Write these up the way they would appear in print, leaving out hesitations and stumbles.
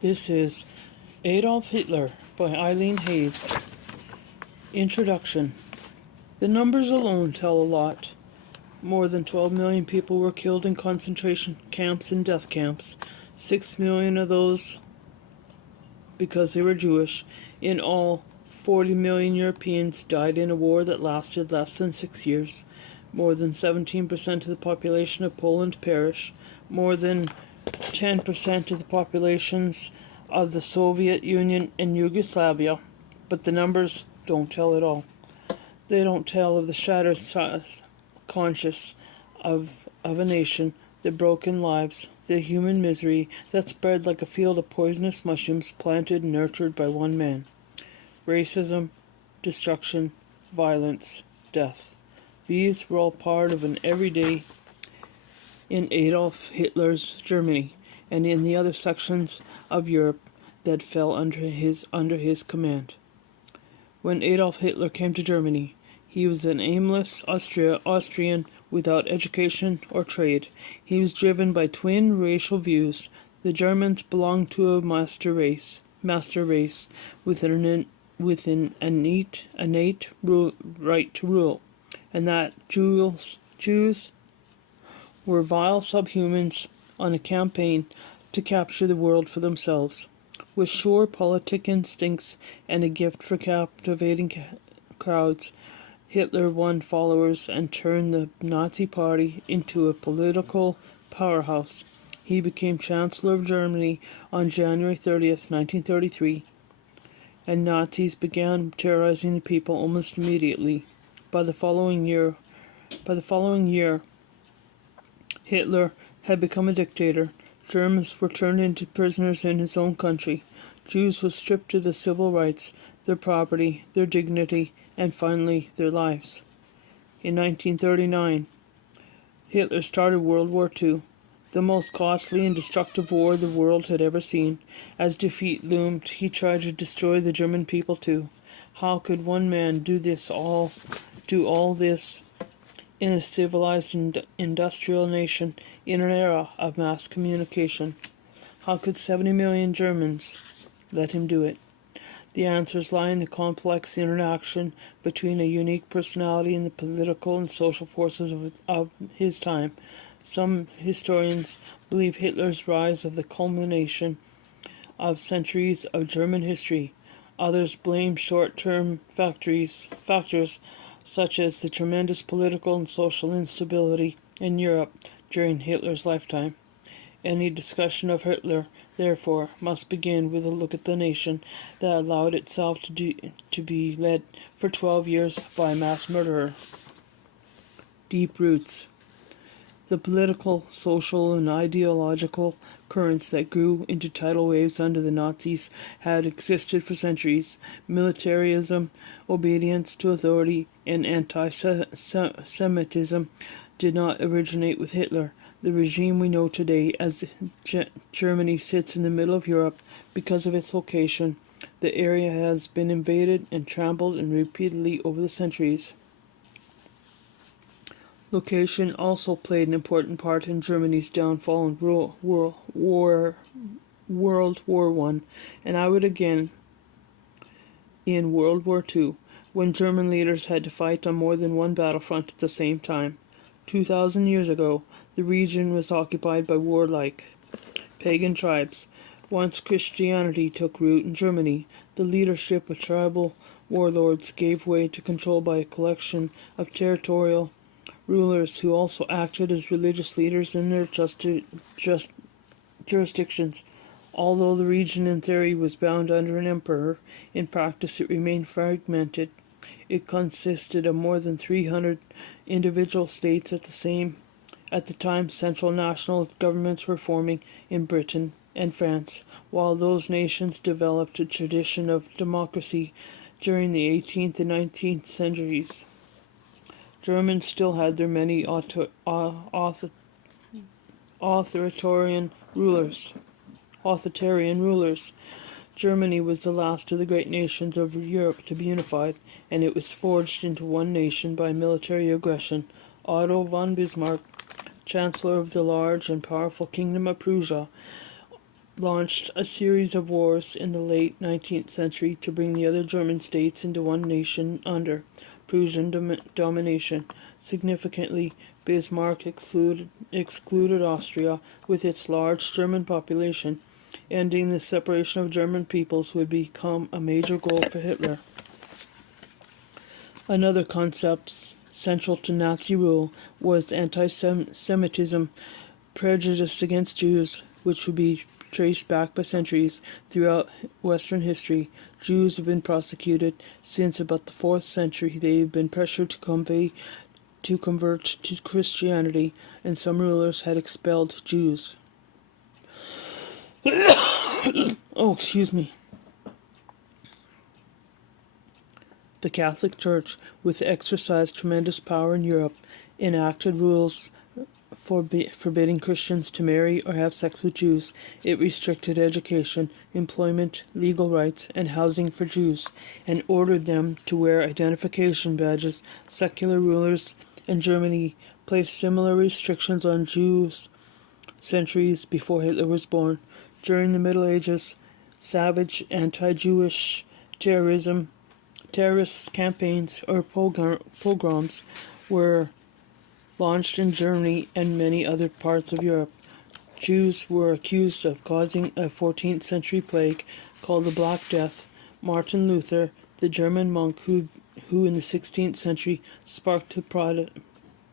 This is Adolf Hitler by Eileen Hayes. Introduction. The numbers alone tell a lot. More than 12 million people were killed in concentration camps and death camps. 6 million of those because they were Jewish. In all, 40 million Europeans died in a war that lasted less than 6 years. More than 17% of the population of Poland perished. More than 10% of the populations of the Soviet Union and Yugoslavia. But the numbers don't tell at all. They don't tell of the shattered conscience of a nation, the broken lives, the human misery that spread like a field of poisonous mushrooms planted and nurtured by one man. Racism, destruction, violence, death. These were all part of an everyday in Adolf Hitler's Germany and in the other sections of Europe that fell under his command. When Adolf Hitler came to Germany, he was an aimless Austrian without education or trade. He was driven by twin racial views. The Germans belonged to a master race with an innate right to rule, and that Jews were vile subhumans on a campaign to capture the world for themselves. With sure politic instincts and a gift for captivating crowds, Hitler won followers and turned the Nazi Party into a political powerhouse. He became Chancellor of Germany on January 30th, 1933, and Nazis began terrorizing the people almost immediately. By the following year, Hitler had become a dictator. Germans were turned into prisoners in his own country. Jews were stripped of their civil rights, their property, their dignity, and finally their lives. In 1939, Hitler started World War II, the most costly and destructive war the world had ever seen. As defeat loomed, he tried to destroy the German people too. How could one man do all this in a civilized industrial nation in an era of mass communication? How could 70 million Germans let him do it? The answers lie in the complex interaction between a unique personality and the political and social forces of his time. Some historians believe Hitler's rise of the culmination of centuries of German history. Others blame short-term factors such as the tremendous political and social instability in Europe during Hitler's lifetime. Any discussion of Hitler, therefore, must begin with a look at the nation that allowed itself to be led for 12 years by a mass murderer. Deep roots. The political, social, and ideological currents that grew into tidal waves under the Nazis had existed for centuries. Militarism, obedience to authority, and anti-Semitism did not originate with Hitler. The regime we know today as Germany sits in the middle of Europe because of its location. The area has been invaded and trampled and repeatedly over the centuries. Location also played an important part in Germany's downfall in World War I, and I would again in World War II, when German leaders had to fight on more than one battlefront at the same time. 2,000 years ago, the region was occupied by warlike pagan tribes. Once Christianity took root in Germany, the leadership of tribal warlords gave way to control by a collection of territorial rulers who also acted as religious leaders in their jurisdictions. Although the region in theory was bound under an emperor, in practice it remained fragmented. It consisted of more than 300 individual states at the time. Central national governments were forming in Britain and France, while those nations developed a tradition of democracy during the 18th and 19th centuries. Germans still had their many authoritarian rulers. Germany was the last of the great nations of Europe to be unified, and it was forged into one nation by military aggression. Otto von Bismarck, Chancellor of the large and powerful Kingdom of Prussia, launched a series of wars in the late 19th century to bring the other German states into one nation under Prussian domination. Significantly, Bismarck excluded Austria with its large German population. Ending the separation of German peoples would become a major goal for Hitler. Another concept central to Nazi rule was anti-Semitism, prejudice against Jews, which would be traced back by centuries throughout Western history. Jews have been prosecuted since about the 4th century. They've been pressured to convert to Christianity, and some rulers had expelled Jews. Oh, excuse me. The Catholic Church, which exercised tremendous power in Europe, enacted rules forbidding Christians to marry or have sex with Jews. It restricted education, employment, legal rights, and housing for Jews, and ordered them to wear identification badges. Secular rulers in Germany placed similar restrictions on Jews centuries before Hitler was born. During the Middle Ages, savage anti-Jewish terrorist campaigns or pogroms were launched in Germany and many other parts of Europe. Jews were accused of causing a 14th century plague called the Black Death. Martin Luther, the German monk who in the 16th century sparked the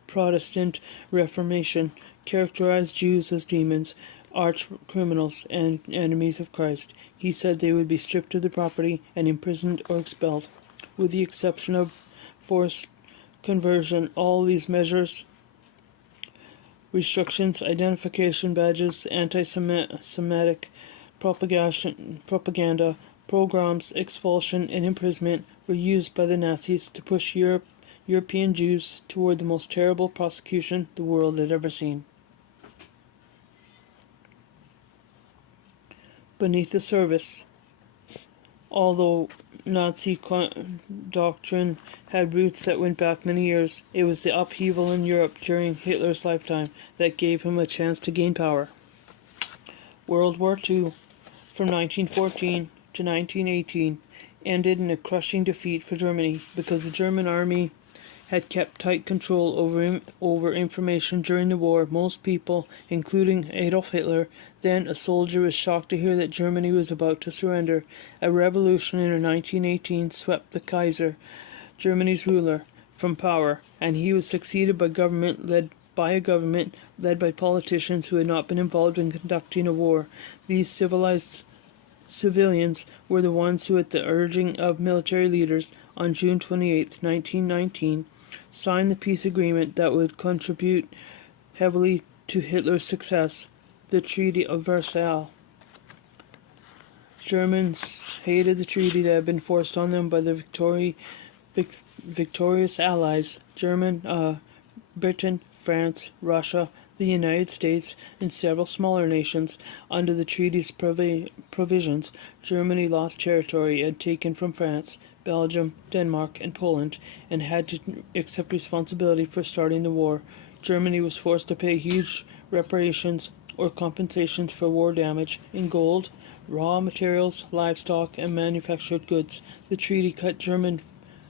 Protestant Reformation, characterized Jews as demons, arch criminals, and enemies of Christ. He said they would be stripped of their property and imprisoned or expelled. With the exception of forced conversion, all these measures, restrictions, identification badges, anti-Semitic propaganda, pogroms, expulsion, and imprisonment were used by the Nazis to push European Jews toward the most terrible prosecution the world had ever seen. Beneath the surface, although Nazi doctrine had roots that went back many years, it was the upheaval in Europe during Hitler's lifetime that gave him a chance to gain power. World War II, from 1914 to 1918, ended in a crushing defeat for Germany because the German army had kept tight control over information during the war. Most people, including Adolf Hitler, then a soldier, was shocked to hear that Germany was about to surrender. A revolution in 1918 swept the Kaiser, Germany's ruler, from power, and he was succeeded by a government led by politicians who had not been involved in conducting a war. These civilized civilians were the ones who, at the urging of military leaders, on June 28, 1919, signed the peace agreement that would contribute heavily to Hitler's success, the Treaty of Versailles. Germans hated the treaty that had been forced on them by the victorious Allies, Britain, France, Russia, the United States, and several smaller nations. Under the treaty's provisions, Germany lost territory it had taken from France, Belgium, Denmark, and Poland, and had to accept responsibility for starting the war. Germany was forced to pay huge reparations or compensations for war damage in gold, raw materials, livestock, and manufactured goods. The treaty cut German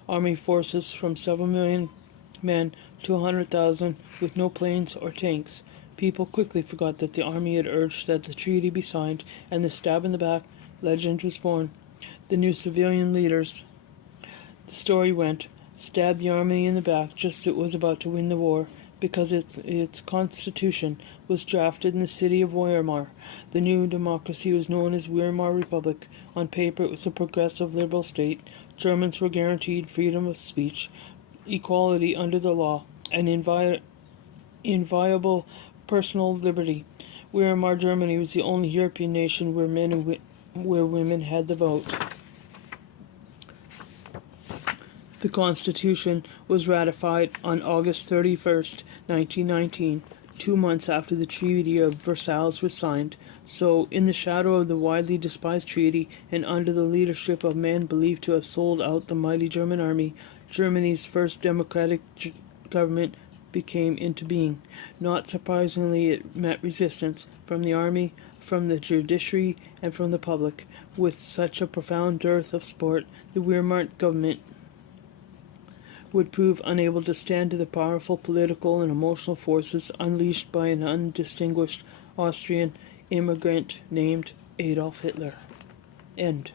army forces from several million men to 100,000 with no planes or tanks. People quickly forgot that the army had urged that the treaty be signed, and the stab in the back legend was born. The new civilian leaders, the story went, stabbed the army in the back just as it was about to win the war, because its constitution was drafted in the city of Weimar. The new democracy was known as Weimar Republic. On paper, it was a progressive liberal state. Germans were guaranteed freedom of speech, equality under the law, and inviolable personal liberty. Weimar Germany was the only European nation where women had the vote. The Constitution was ratified on August 31st, 1919, 2 months after the Treaty of Versailles was signed. So, in the shadow of the widely despised treaty, and under the leadership of men believed to have sold out the mighty German army, Germany's first democratic government came into being. Not surprisingly, it met resistance from the army, from the judiciary and from the public. With such a profound dearth of support, the Wehrmacht government would prove unable to stand to the powerful political and emotional forces unleashed by an undistinguished Austrian immigrant named Adolf Hitler. End.